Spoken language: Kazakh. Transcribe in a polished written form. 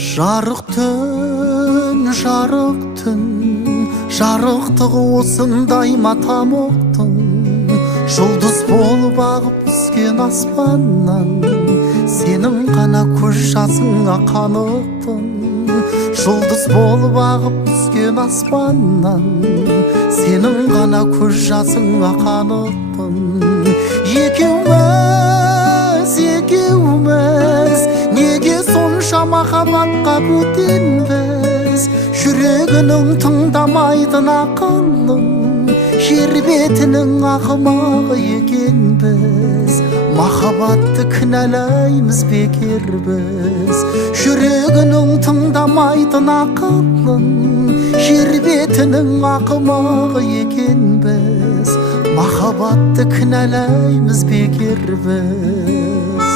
Жарық түн, жарықтығы осындай ма тамұқтың? Жұлдыз болып ағып түскен аспаннан, сенің ғана көз жасыңа қанықтың. Жұлдыз болып ағып түскен аспаннан, сенің ғана көз жасыңа қанықтың. Екеуміз неге сонша махаббатқа бөтенбіз? Жүрегінің тыңдамайтын ақылың, жер бетінің ақымағы екенбіз. Махаббатты кінәлаймыз бекер біз. Жүрегінің тыңдамайтын ақылың, жер бетінің ақымағы екенбіз. Махаббатты кінәлаймыз бекер біз.